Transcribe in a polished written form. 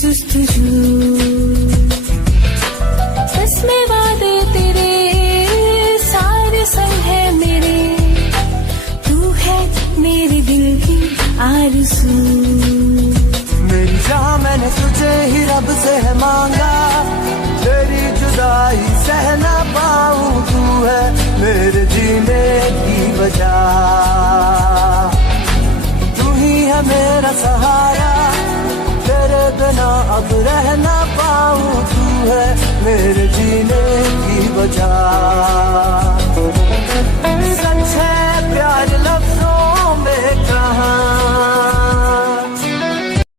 जुस्तजू बस में वादे तेरे सारे संग है मेरे, तू है मेरे दिल की आरज़ू। मेरी जान मैंने तुझे ही रब से है मांगा, तेरी जुदाई सह ना पाऊं, तू है मेरे जीने की वजह, तू ही है मेरा सहारा, तेरे बिना अब रह ना पाऊं, तू है मेरे जीने की वजह। सच है प्यार लफ्जों में कहाँ,